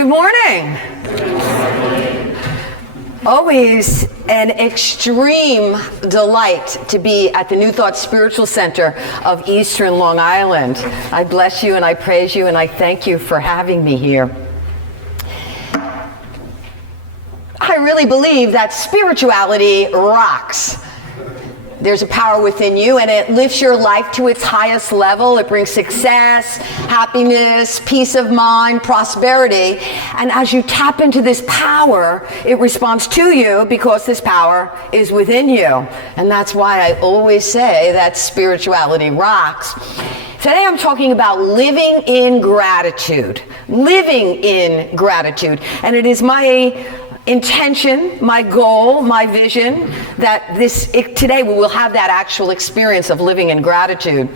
Good morning. Always an extreme delight to be at the New Thought Spiritual Center of Eastern Long Island. I bless you and I praise you and I thank you for having me here. I really believe that spirituality rocks. There's a power within you and it lifts your life to its highest level. It brings success, happiness, peace of mind, prosperity. And as you tap into this power, it responds to you because this power is within you. And that's why I always say that spirituality rocks. Today I'm talking about living in gratitude. Living in gratitude. And it is my intention, my goal, my vision that today we will have that actual experience of living in gratitude.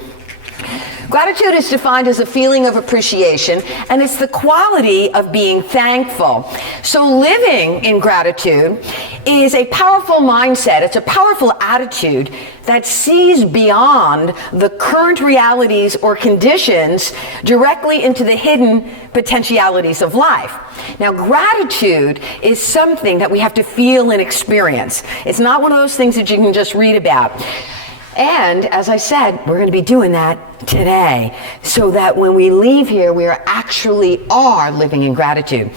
Gratitude is defined as a feeling of appreciation, and it's the quality of being thankful. So living in gratitude is a powerful mindset. It's a powerful attitude that sees beyond the current realities or conditions directly into the hidden potentialities of life. Now, gratitude is something that we have to feel and experience. It's not one of those things that you can just read about. And as I said, we're going to be doing that today so that when we leave here, we actually are living in gratitude.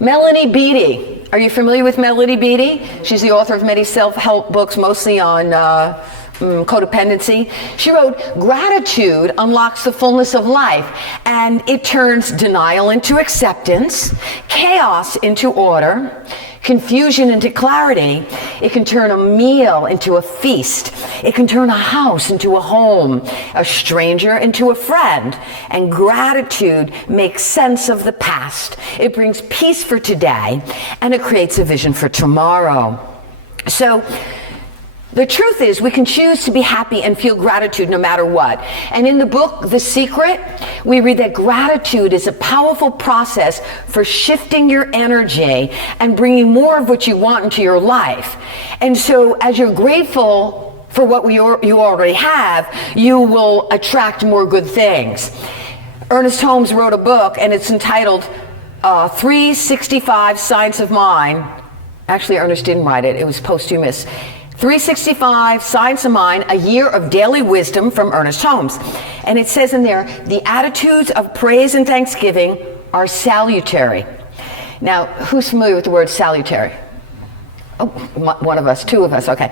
Melanie Beattie. Are you familiar with Melanie Beattie? She's the author of many self-help books, mostly on codependency. She wrote, "Gratitude unlocks the fullness of life, and it turns denial into acceptance, chaos into order, confusion into clarity. It can turn a meal into a feast. It can turn a house into a home, a stranger into a friend. And gratitude makes sense of the past. It brings peace for today, and it creates a vision for tomorrow." So, the truth is, we can choose to be happy and feel gratitude no matter what. And in the book, The Secret, we read that gratitude is a powerful process for shifting your energy and bringing more of what you want into your life. And so as you're grateful for what you already have, you will attract more good things. Ernest Holmes wrote a book, and it's entitled 365 Science of Mind. Actually, Ernest didn't write it. It was posthumous. 365 Science of Mind, a year of daily wisdom from Ernest Holmes. And it says in there, the attitudes of praise and thanksgiving are salutary. Now, who's familiar with the word salutary? Oh, one of us, two of us, okay.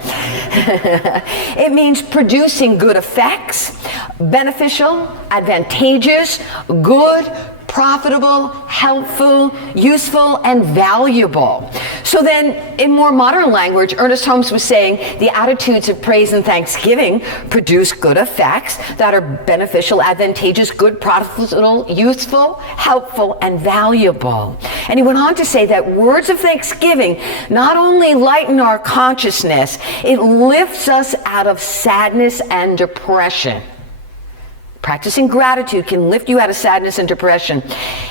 It means producing good effects, beneficial, advantageous, good, profitable, helpful, useful, and valuable. So then, in more modern language, Ernest Holmes was saying the attitudes of praise and thanksgiving produce good effects that are beneficial, advantageous, good, profitable, useful, helpful, and valuable. And he went on to say that words of thanksgiving not only lighten our consciousness, it lifts us out of sadness and depression. Practicing gratitude can lift you out of sadness and depression.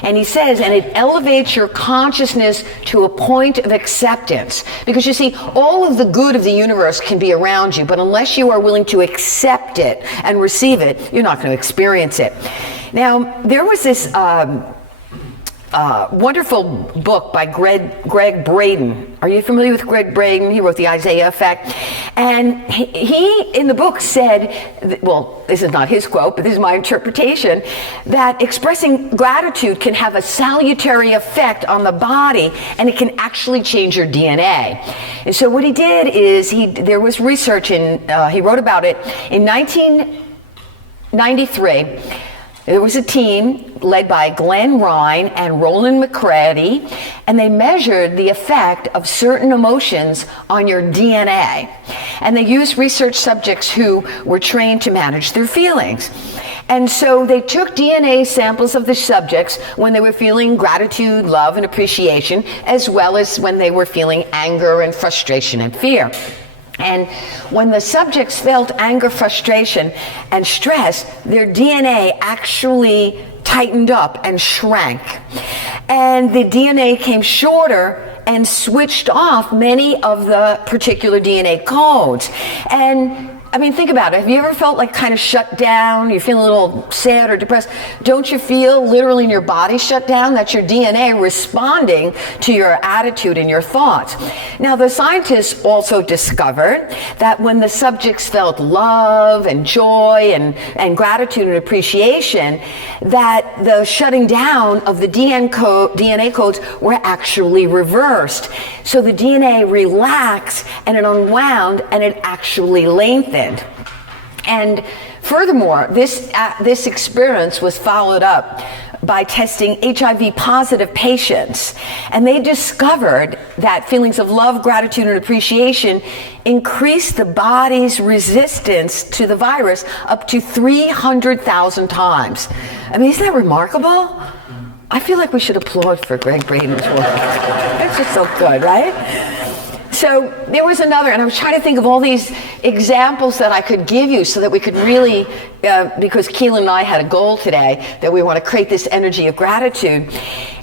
And he says, and it elevates your consciousness to a point of acceptance. Because you see, all of the good of the universe can be around you, but unless you are willing to accept it and receive it, you're not going to experience it. Now, there was this wonderful book by Greg Braden. Are you familiar with Greg Braden? He wrote The Isaiah Effect. And he in the book said, well, this is not his quote, but this is my interpretation, that expressing gratitude can have a salutary effect on the body, and it can actually change your DNA. And so what he did is, there was research, he wrote about it in 1993. There was a team led by Glenn Ryan and Roland McCready, and they measured the effect of certain emotions on your DNA. And they used research subjects who were trained to manage their feelings. And so they took DNA samples of the subjects when they were feeling gratitude, love, and appreciation, as well as when they were feeling anger and frustration and fear. And when the subjects felt anger, frustration, and stress, their DNA actually tightened up and shrank. And the DNA came shorter and switched off many of the particular DNA codes. And I mean, think about it. Have you ever felt like kind of shut down? You feel a little sad or depressed. Don't you feel literally in your body shut down? That's your DNA responding to your attitude and your thoughts. Now, the scientists also discovered that when the subjects felt love and joy and gratitude and appreciation, that the shutting down of the DNA codes were actually reversed. So the DNA relaxed and it unwound and it actually lengthened. And furthermore, this experience was followed up by testing HIV positive patients, and they discovered that feelings of love, gratitude, and appreciation increased the body's resistance to the virus up to 300,000 times. I mean, isn't that remarkable? I feel like we should applaud for Greg Braden's work. It's just so good, right? So there was another, and I was trying to think of all these examples that I could give you so that we could really, because Keelan and I had a goal today that we want to create this energy of gratitude.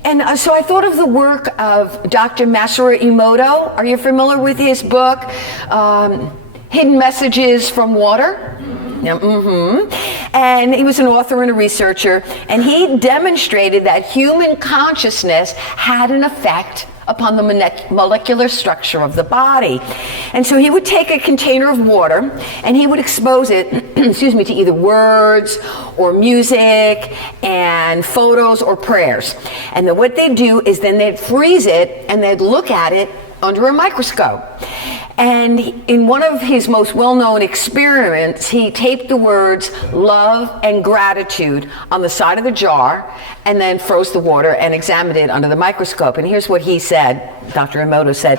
And so I thought of the work of Dr. Masaru Emoto. Are you familiar with his book, Hidden Messages from Water? Yeah, And he was an author and a researcher, and he demonstrated that human consciousness had an effect upon the molecular structure of the body. And so he would take a container of water and he would expose it, to either words or music and photos or prayers. And then what they'd do is then they'd freeze it and they'd look at it under a microscope. And in one of his most well-known experiments, he taped the words love and gratitude on the side of the jar and then froze the water and examined it under the microscope. And here's what he said, Dr. Emoto said,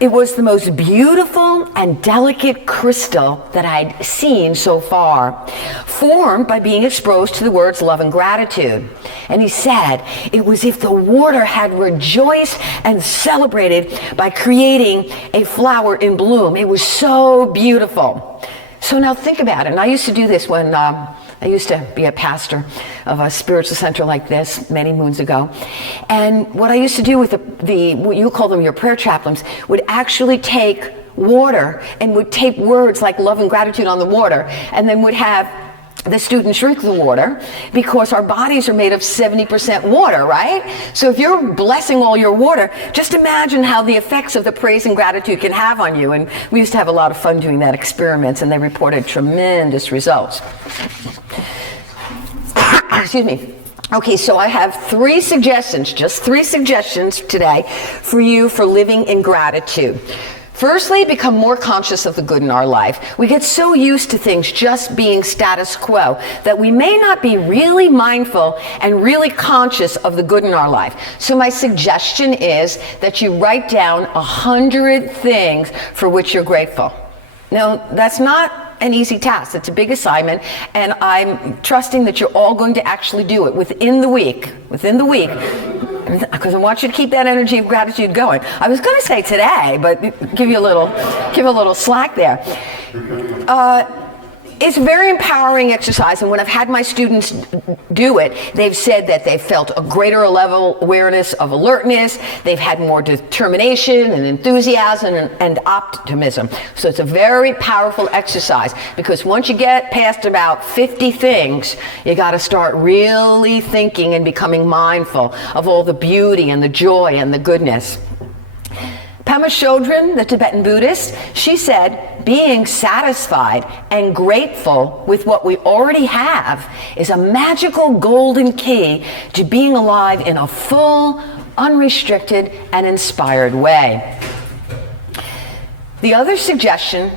"It was the most beautiful and delicate crystal that I'd seen so far, formed by being exposed to the words love and gratitude." And he said, "It was as if the water had rejoiced and celebrated by creating a flower in bloom. It was so beautiful." So now think about it. And I used to do this when I used to be a pastor of a spiritual center like this many moons ago. And what I used to do with what you call them your prayer chaplains, would actually take water and would tape words like love and gratitude on the water, and then would have the students drink the water, because our bodies are made of 70% water, right? So if you're blessing all your water, just imagine how the effects of the praise and gratitude can have on you. And we used to have a lot of fun doing that experiments, and they reported tremendous results. Excuse me. Okay, so I have just three suggestions today for you for living in gratitude. Firstly, become more conscious of the good in our life. We get so used to things just being status quo that we may not be really mindful and really conscious of the good in our life. So my suggestion is that you write down 100 things for which you're grateful. Now, that's not an easy task. It's a big assignment, and I'm trusting that you're all going to actually do it within the week, because I want you to keep that energy of gratitude going. I was going to say today, but give a little slack there. It's a very empowering exercise, and when I've had my students do it, they've said that they've felt a greater level awareness of alertness, they've had more determination and enthusiasm and optimism. So it's a very powerful exercise, because once you get past about 50 things, you got to start really thinking and becoming mindful of all the beauty and the joy and the goodness. Pema Chodron, the Tibetan Buddhist, she said, being satisfied and grateful with what we already have is a magical golden key to being alive in a full, unrestricted, and inspired way. The other suggestion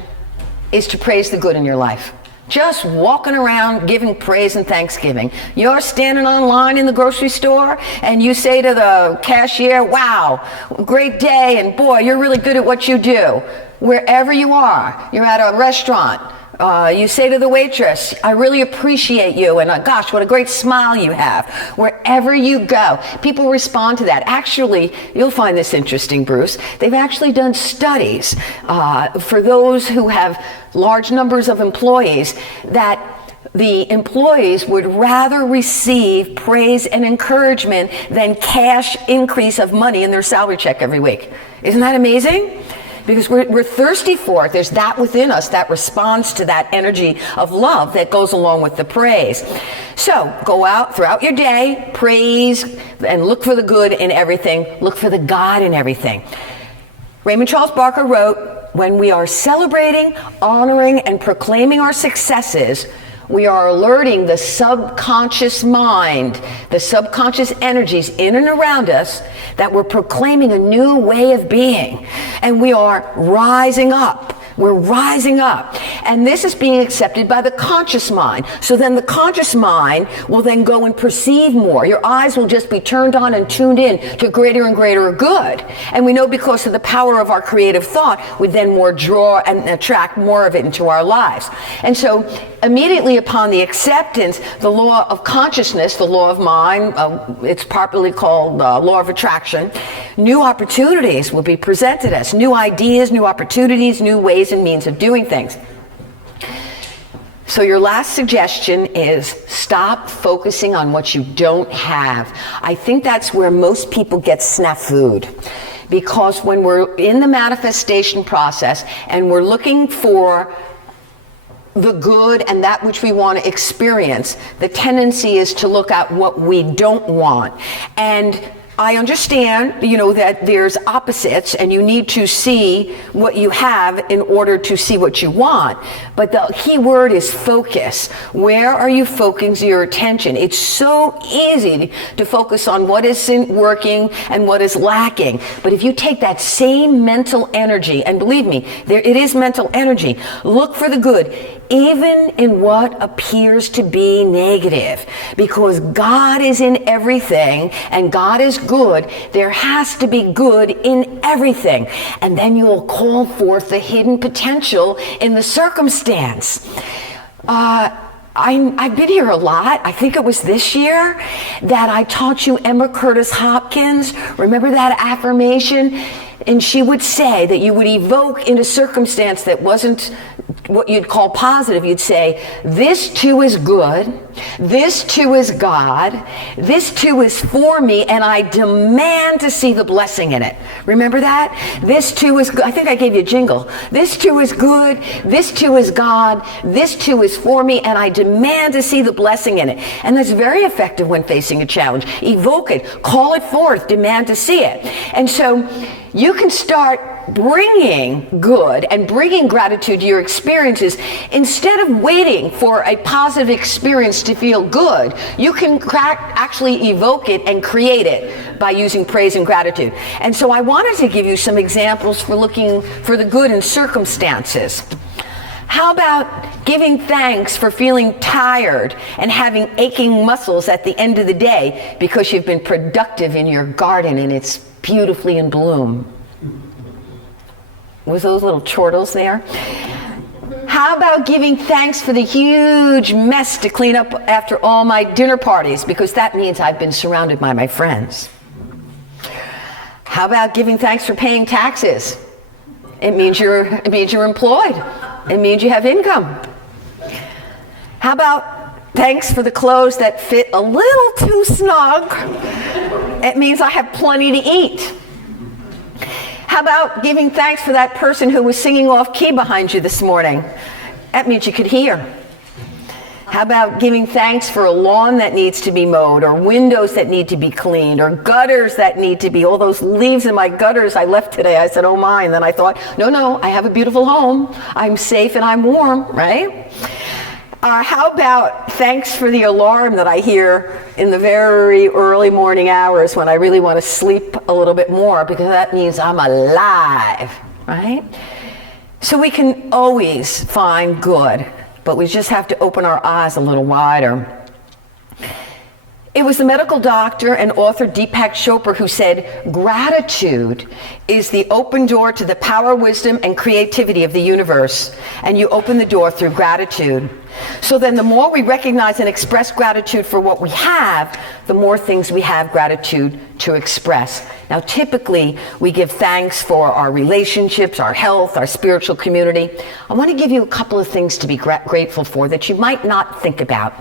is to praise the good in your life. Just walking around giving praise and thanksgiving. You're standing online in the grocery store and you say to the cashier, "Wow, great day, and boy, you're really good at what you do." Wherever you are, you're at a restaurant, you say to the waitress, "I really appreciate you," and "Gosh, what a great smile you have." Wherever you go, people respond to that. Actually, you'll find this interesting, Bruce. They've actually done studies for those who have large numbers of employees, that the employees would rather receive praise and encouragement than cash increase of money in their salary check every week. Isn't that amazing? because we're thirsty for it. There's that within us that responds to that energy of love that goes along with the praise. So go out throughout your day, praise, and look for the good in everything. Look for the God in everything. Raymond Charles Barker wrote, when we are celebrating, honoring, and proclaiming our successes, we are alerting the subconscious mind, the subconscious energies in and around us, that we're proclaiming a new way of being. And we are rising up. We're rising up. And this is being accepted by the conscious mind. So then the conscious mind will then go and perceive more. Your eyes will just be turned on and tuned in to greater and greater good. And we know because of the power of our creative thought, we then more draw and attract more of it into our lives. And so immediately upon the acceptance, the law of consciousness, the law of mind, it's popularly called law of attraction, new opportunities will be presented us, new ideas, new opportunities, new ways and means of doing things. So your last suggestion is stop focusing on what you don't have. I think that's where most people get snafu'd. Because when we're in the manifestation process and we're looking for the good and that which we want to experience, the tendency is to look at what we don't want. And I understand, that there's opposites and you need to see what you have in order to see what you want. But the key word is focus. Where are you focusing your attention? It's so easy to focus on what isn't working and what is lacking. But if you take that same mental energy, and believe me, it is mental energy, look for the good, even in what appears to be negative. Because God is in everything and God is good. There has to be good in everything. And then you will call forth the hidden potential in the circumstance. I've been here a lot. I think it was this year that I taught you Emma Curtis Hopkins. Remember that affirmation? And she would say that you would evoke in a circumstance that wasn't what you'd call positive. You'd say, this too is good, this too is God, this too is for me, and I demand to see the blessing in it. Remember that? This too is good. I think I gave you a jingle. This too is good, this too is God, this too is for me, and I demand to see the blessing in it. And that's very effective when facing a challenge. Evoke it, call it forth, demand to see it. And so you can start bringing good and bringing gratitude to your experiences. Instead of waiting for a positive experience to feel good, you can actually evoke it and create it by using praise and gratitude. And so I wanted to give you some examples for looking for the good in circumstances. How about giving thanks for feeling tired and having aching muscles at the end of the day because you've been productive in your garden and it's beautifully in bloom? Was those little chortles there? How about giving thanks for the huge mess to clean up after all my dinner parties, because that means I've been surrounded by my friends? How about giving thanks for paying taxes? It means you're employed. It means you have income. How about thanks for the clothes that fit a little too snug? It means I have plenty to eat. How about giving thanks for that person who was singing off key behind you this morning? That means you could hear. How about giving thanks for a lawn that needs to be mowed, or windows that need to be cleaned, or gutters that need to be, all those leaves in my gutters I left today. I said, oh my, and then I thought, no, I have a beautiful home. I'm safe and I'm warm, right? How about thanks for the alarm that I hear in the very early morning hours when I really want to sleep a little bit more, because that means I'm alive, right? So we can always find good, but we just have to open our eyes a little wider. It was the medical doctor and author Deepak Chopra who said, gratitude is the open door to the power, wisdom, and creativity of the universe. And you open the door through gratitude. So then the more we recognize and express gratitude for what we have, the more things we have gratitude to express. Now, typically, we give thanks for our relationships, our health, our spiritual community. I want to give you a couple of things to be grateful for that you might not think about.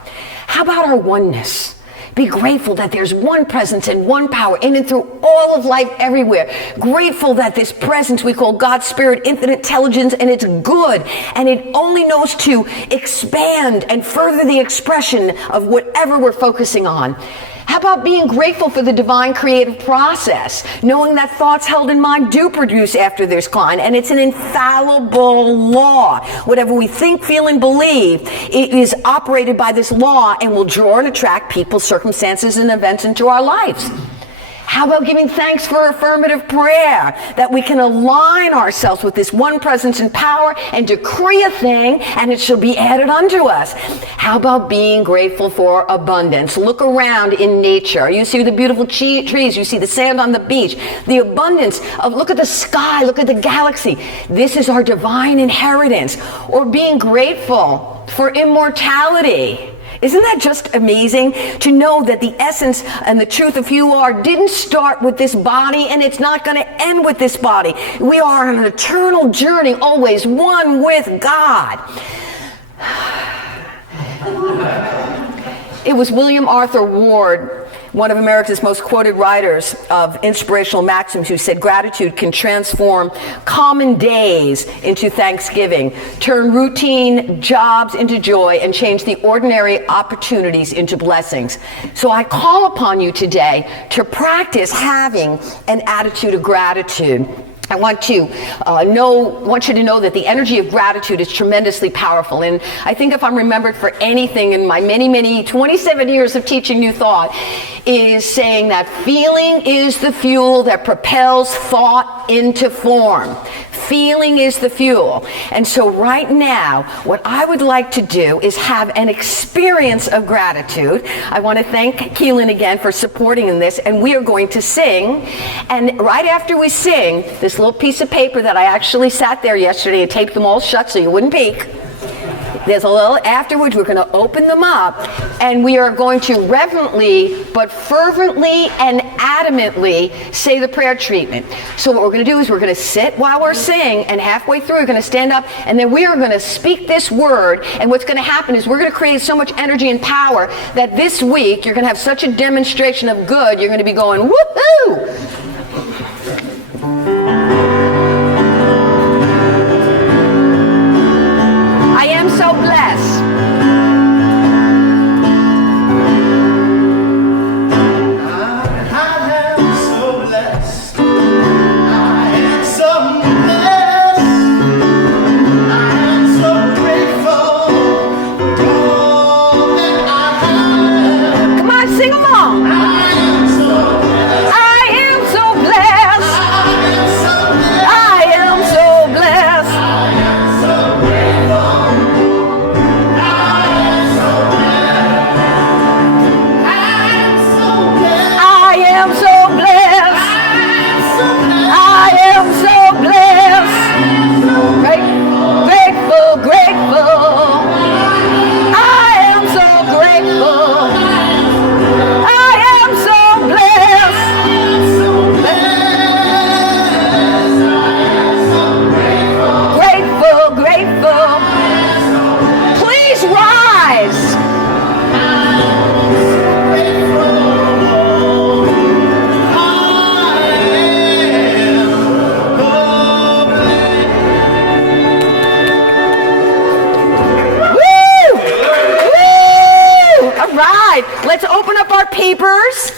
How about our oneness? Be grateful that there's one presence and one power in and through all of life everywhere. Grateful that this presence we call God's Spirit, infinite intelligence, and it's good. And it only knows to expand and further the expression of whatever we're focusing on. How about being grateful for the divine creative process, knowing that thoughts held in mind do produce after their decline, and it's an infallible law. Whatever we think, feel, and believe, it is operated by this law and will draw and attract people, circumstances, and events into our lives. How about giving thanks for affirmative prayer, that we can align ourselves with this one presence and power and decree a thing and it shall be added unto us? How about being grateful for abundance? Look around in nature. You see the beautiful trees, you see the sand on the beach, the abundance of, look at the sky, look at the galaxy. This is our divine inheritance. Or being grateful for immortality. Isn't that just amazing to know that the essence and the truth of who you are didn't start with this body and it's not going to end with this body. We are on an eternal journey, always one with God. It was William Arthur Ward, one of America's most quoted writers of inspirational maxims, who said gratitude can transform common days into thanksgiving, turn routine jobs into joy, and change the ordinary opportunities into blessings. So I call upon you today to practice having an attitude of gratitude. I want you to know that the energy of gratitude is tremendously powerful. And I think if I'm remembered for anything in my many 27 years of teaching New Thought, is saying that feeling is the fuel that propels thought into form. Feeling is the fuel. And so right now, what I would like to do is have an experience of gratitude. I want to thank Keelan again for supporting in this, and we are going to sing. And right after we sing, this little piece of paper that I actually sat there yesterday and taped them all shut so you wouldn't peek. There's a little afterwards, we're going to open them up, and we are going to reverently but fervently and adamantly say the prayer treatment. So what we're going to do is we're going to sit while we're singing, and halfway through we're going to stand up, and then we are going to speak this word. And what's going to happen is we're going to create so much energy and power that this week you're going to have such a demonstration of good, you're going to be going, woohoo! I am so blessed. I am so blessed. I am so blessed. I am so grateful for all that I have. Come on, sing along. I am so blessed. I am so blessed. I am so blessed. I am so blessed. I am so grateful. I am so blessed. I am so blessed. Grateful. I am so grateful. I am so blessed. Grateful. Please rise. Let's open up our papers.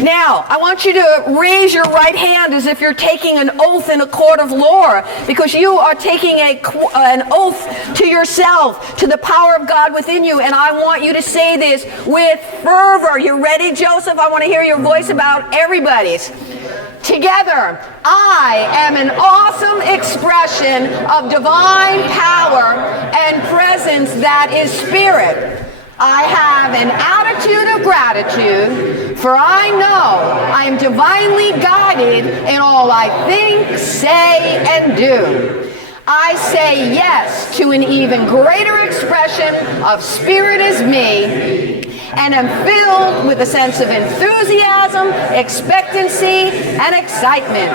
Now, I want you to raise your right hand as if you're taking an oath in a court of law, because you are taking an oath to yourself, to the power of God within you, and I want you to say this with fervor. You ready, Joseph? I want to hear your voice about everybody's. Together, I am an awesome expression of divine power and presence that is spirit. I have an attitude of gratitude, for I know I am divinely guided in all I think, say, and do. I say yes to an even greater expression of spirit as me, and am filled with a sense of enthusiasm, expectancy, and excitement.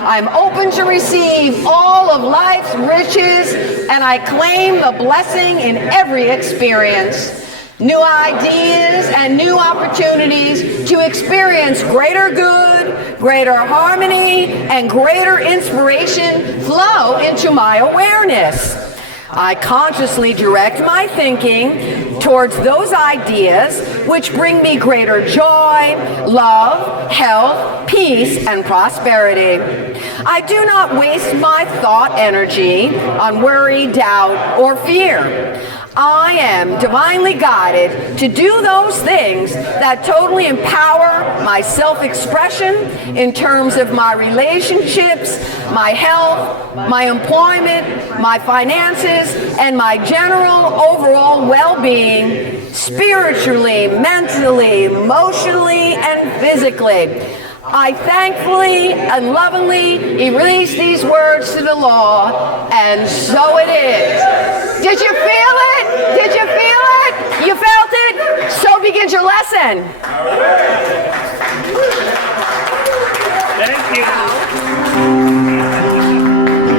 I'm open to receive all of life's riches, and I claim the blessing in every experience. new ideas, and new opportunities to experience greater good, greater harmony, and greater inspiration flow into my awareness. I consciously direct my thinking towards those ideas which bring me greater joy, love, health, peace, and prosperity. I do not waste my thought energy on worry, doubt, or fear. I am divinely guided to do those things that totally empower my self-expression in terms of my relationships, my health, my employment, my finances, and my general overall well-being, spiritually, mentally, emotionally, and physically. I thankfully and lovingly release these words to the law, and so it is. Did you feel it? Did you feel it? You felt it? So begins your lesson. Thank you.